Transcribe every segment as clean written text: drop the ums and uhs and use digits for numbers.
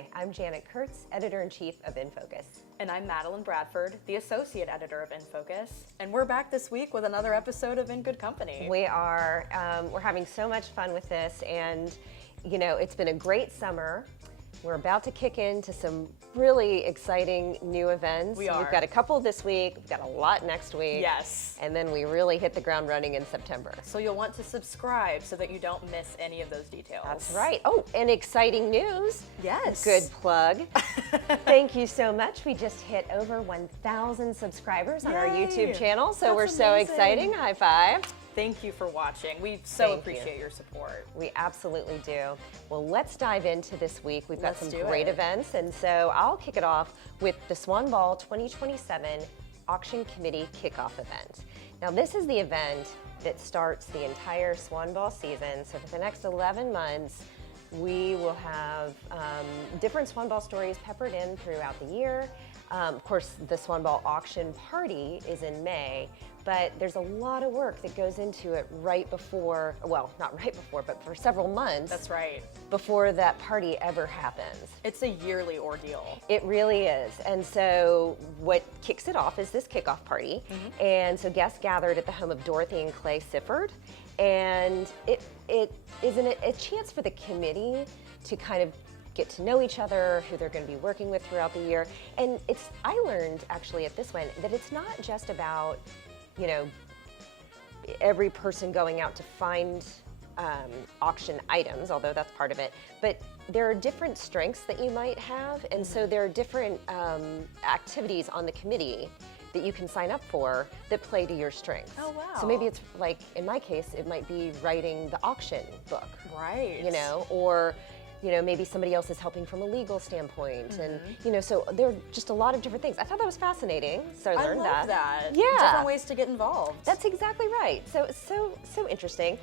Hi, I'm Janet Kurtz, Editor-in-Chief of Nfocus. And I'm Madeline Bradford, the Associate Editor of Nfocus. And we're back this week with another episode of In Good Company. We are. We're having so much fun with this, and you know, it's been a great summer. We're about to kick into some really exciting new events. We are. We've got a couple this week, we've got a lot next week. Yes. And then we really hit the ground running in September. So you'll want to subscribe so that you don't miss any of those details. That's right. Oh, and exciting news. Yes. Good plug. Thank you so much. We just hit over 1,000 subscribers on our Yay. YouTube channel, so That's we're so amazing. exciting. High five. Thank you for watching. We so Thank appreciate you. your support. We absolutely do. Well, let's dive into this week. We've got Let's some do great it. events, and so I'll kick it off with the Swan Ball 2027 Auction Committee Kickoff event. Now, this is the event that starts the entire Swan Ball season. So for the next 11 months, we will have different Swan Ball stories peppered in throughout the year. Of course, the Swan Ball auction party is in May, but there's a lot of work that goes into it right before, well, not right before, but for several months. That's right. Before that party ever happens. It's a yearly ordeal. It really is. And so what kicks it off is this kickoff party. And so guests gathered at the home of Dorothy and Clay Sifford. And it is a chance for the committee to kind of get to know each other, who they're going to be working with throughout the year. And I learned actually at this one that it's not just about, you know, every person going out to find auction items, although that's part of it, but there are different strengths that you might have, and so there are different activities on the committee that you can sign up for that play to your strengths. Oh, wow. So maybe it's like, in my case, it might be writing the auction book. Right. You know, or you know, maybe somebody else is helping from a legal standpoint, and you know, so there are just a lot of different things. I thought that was fascinating, so I learned I love that. Yeah, Different ways to get involved. that's exactly right. So so interesting.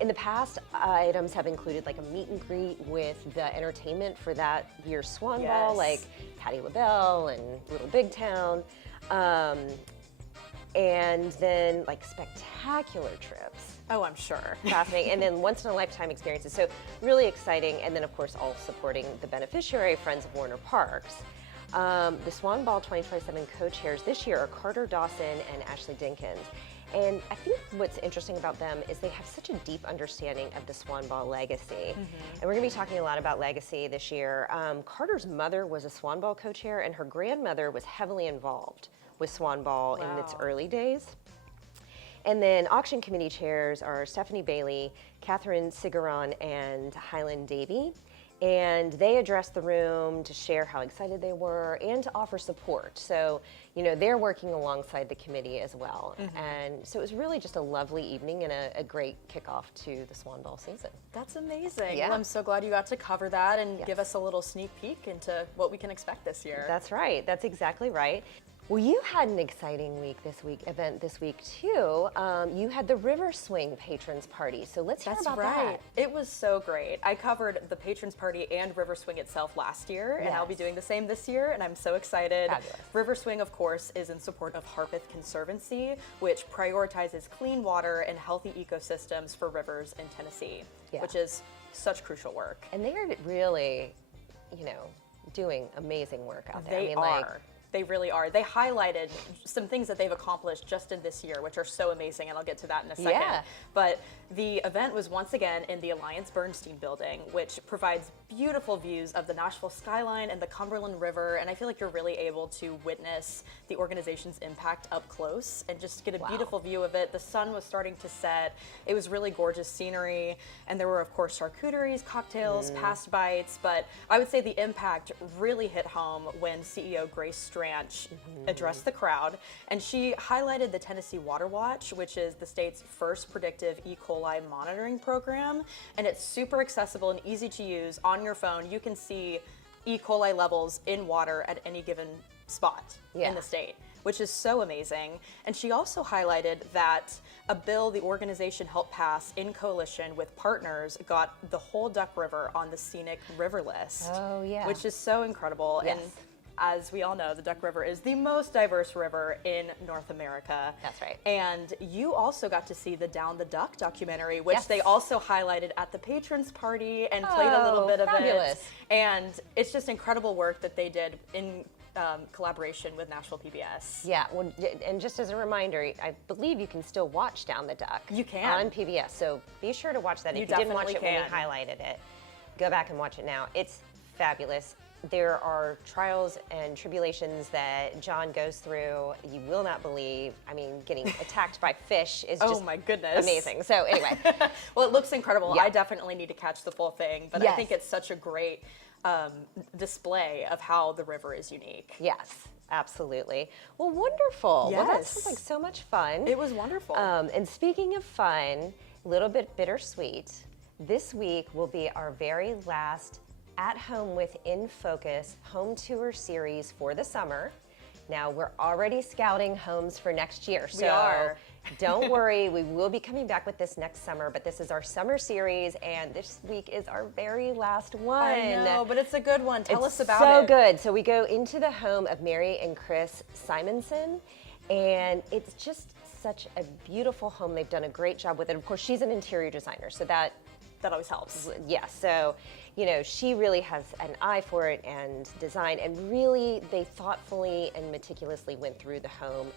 In the past, items have included like a meet and greet with the entertainment for that year's Swan Ball, Yes. like Patti LaBelle and Little Big Town, and then like spectacular trips. Oh, I'm sure. Fascinating, and then once-in-a-lifetime experiences. So really exciting, and then of course all supporting the beneficiary, Friends of Warner Parks. The Swan Ball 2027 co-chairs this year are Carter Dawson and Ashley Dinkins. And I think what's interesting about them is they have such a deep understanding of the Swan Ball legacy. And we're gonna be talking a lot about legacy this year. Carter's mother was a Swan Ball co-chair, and her grandmother was heavily involved with Swan Ball in its Wow. early days. And then auction committee chairs are Stephanie Bailey, Catherine Sigaron, and Highland Davey. And they addressed the room to share how excited they were and to offer support. So, you know, they're working alongside the committee as well. And so it was really just a lovely evening and a great kickoff to the Swan Ball season. That's amazing. Yeah. Well, I'm so glad you got to cover that and Yes. give us a little sneak peek into what we can expect this year. That's right. That's exactly right. Well, you had an exciting event this week too. You had the River Swing Patrons Party. So let's hear That's about right. that. It was so great. I covered the Patrons Party and River Swing itself last year, and I'll be Yes. doing the same this year, and I'm so excited. Fabulous. River Swing, of course, is in support of Harpeth Conservancy, which prioritizes clean water and healthy ecosystems for rivers in Tennessee, Yeah. which is such crucial work. And they are really, you know, doing amazing work out there. They are. They really are. They highlighted some things that they've accomplished just in this year, which are so amazing, and I'll get to that in a second. Yeah. But the event was once again in the Alliance Bernstein building, which provides beautiful views of the Nashville skyline and the Cumberland River, and I feel like you're really able to witness the organization's impact up close and just get a beautiful view of it. The sun was starting to set. It was really gorgeous scenery, and there were, of course, charcuteries, cocktails, past bites, but I would say the impact really hit home when CEO Grace Strange addressed the crowd, and she highlighted the Tennessee Water Watch, which is the state's first predictive E. coli monitoring program, and it's super accessible and easy to use. On your phone, you can see E. coli levels in water at any given spot in the state, which is so amazing. And she also highlighted that a bill the organization helped pass in coalition with partners got the whole Duck River on the scenic river list. Oh, yeah. Which is so incredible. Yes. And as we all know, the Duck River is the most diverse river in North America. That's right. And you also got to see the Down the Duck documentary, which Yes. they also highlighted at the patrons party and played a little bit of fabulous. it. And it's just incredible work that they did in collaboration with Nashville PBS. Yeah, well, and just as a reminder, I believe you can still watch Down the Duck. You can. On PBS, so be sure to watch that. You If you didn't watch it definitely when we highlighted it, go back and watch it now. It's fabulous. There are trials and tribulations that John goes through. You will not believe. I mean, getting attacked by fish is just Oh my goodness. amazing. So anyway, Well, it looks incredible. Yeah. I definitely need to catch the full thing, but I Yes. think it's such a great display of how the river is unique. yes, absolutely. Well, wonderful. Well, that Yes. sounds like so much fun. It was wonderful. And speaking of fun, a little bit bittersweet, this week will be our very last At Home with Nfocus home tour series for the summer. Now, we're already scouting homes for next year, so We are. don't worry, we will be coming back with this next summer, but this is our summer series, and this week is our very last one. I know, but it's a good one. Tell us about so it. good. So we go into the home of Mary and Chris Simonson, and it's just such a beautiful home. They've done a great job with it. Of course, she's an interior designer, so that, That always helps. yeah, so, you know, she really has an eye for it and design, and really they thoughtfully and meticulously went through the home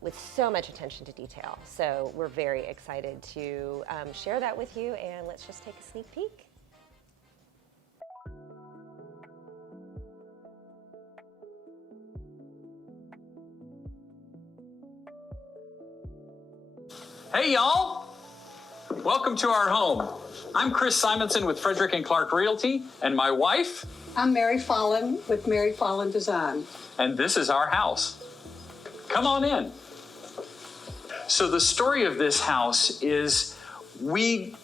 with so much attention to detail. So we're very excited to share that with you, and let's just take a sneak peek. Hey y'all, welcome to our home. I'm Chris Simonson with Frederick and Clark Realty, and my wife, I'm Mary Fallon with Mary Fallon Design. and this is our house. Come on in. So the story of this house is we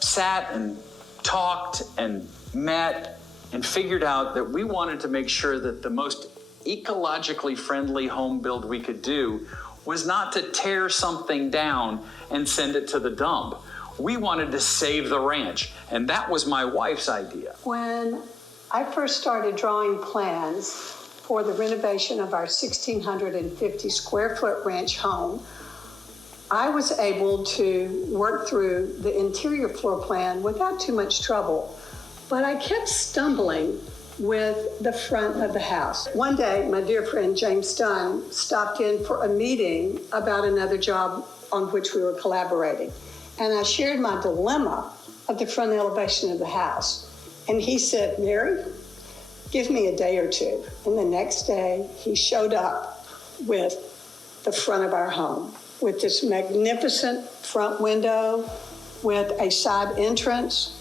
sat and talked and met and figured out that we wanted to make sure that the most ecologically friendly home build we could do was not to tear something down and send it to the dump. We wanted to save the ranch, and that was my wife's idea. When I first started drawing plans for the renovation of our 1,650 square foot ranch home, I was able to work through the interior floor plan without too much trouble. But I kept stumbling with the front of the house. One day, my dear friend James Dunn stopped in for a meeting about another job on which we were collaborating. And I shared my dilemma of the front elevation of the house. And he said, Mary, give me a day or two. And the next day, he showed up with the front of our home, with this magnificent front window, with a side entrance,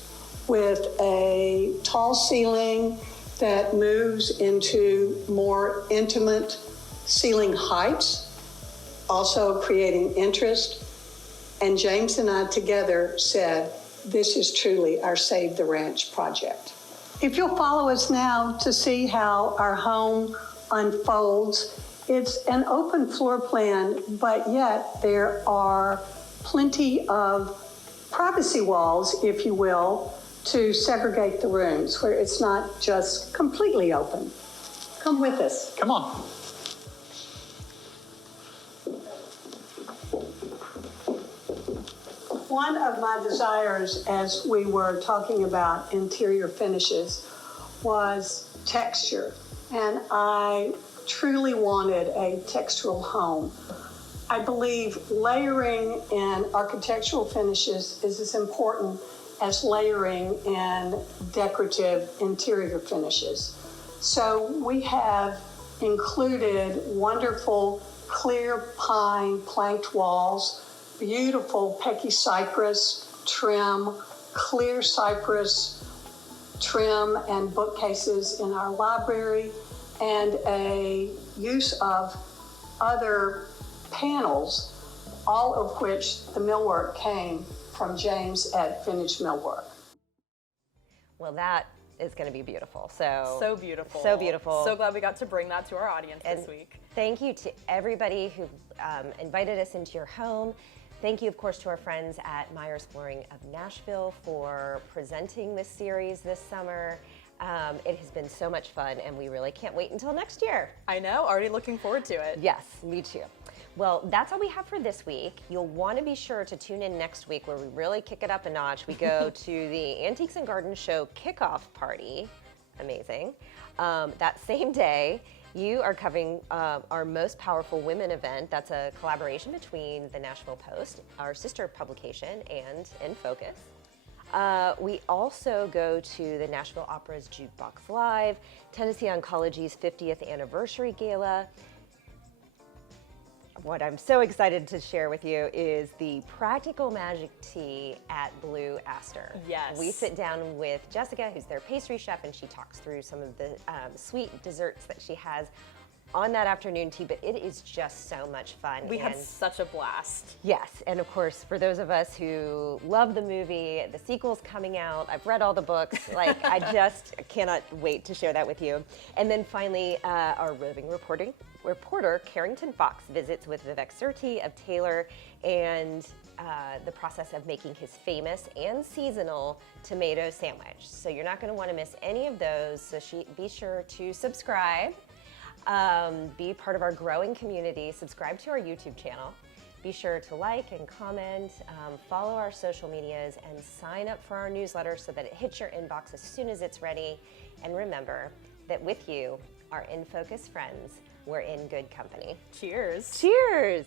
with a tall ceiling that moves into more intimate ceiling heights, also creating interest. And James and I together said, this is truly our Save the Ranch project. If you'll follow us now to see how our home unfolds, it's an open floor plan, but yet there are plenty of privacy walls, if you will, to segregate the rooms, where it's not just completely open. Come with us. Come on. One of my desires as we were talking about interior finishes was texture, and I truly wanted a textural home. I believe layering in architectural finishes is as important as layering in decorative interior finishes. So we have included wonderful clear pine planked walls, beautiful Pecky cypress trim, clear cypress trim and bookcases in our library, and a use of other panels, all of which the millwork came from James at Vintage Millwork. Well, that is going to be beautiful. So beautiful. So beautiful. So glad we got to bring that to our audience And this week. thank you to everybody who invited us into your home. Thank you, of course, to our friends at Myers Flooring of Nashville for presenting this series this summer. It has been so much fun, and we really can't wait until next year. I know, already looking forward to it. Yes, me too. Well, that's all we have for this week. You'll want to be sure to tune in next week where we really kick it up a notch. We go to the Antiques and Gardens Show kickoff party. Amazing. That same day, you are covering our Most Powerful Women event. That's a collaboration between the Nashville Post, our sister publication, and Nfocus. We also go to the Nashville Opera's Jukebox Live, Tennessee Oncology's 50th anniversary gala. What I'm so excited to share with you is the Practical Magic Tea at Blue Aster. Yes. We sit down with Jessica, who's their pastry chef, and she talks through some of the sweet desserts that she has on that afternoon tea, but it is just so much fun. We had such a blast. Yes, and of course, for those of us who love the movie, the sequel's coming out, I've read all the books, like I just cannot wait to share that with you. And then finally, our roving reporter, Carrington Fox, visits with Vivek Surti of Taylor and the process of making his famous and seasonal tomato sandwich. So you're not going to want to miss any of those, so be sure to subscribe. Be part of our growing community, subscribe to our YouTube channel, be sure to like and comment, follow our social medias, and sign up for our newsletter so that it hits your inbox as soon as it's ready. And remember that with you, our Nfocus friends, we're in good company. Cheers. Cheers!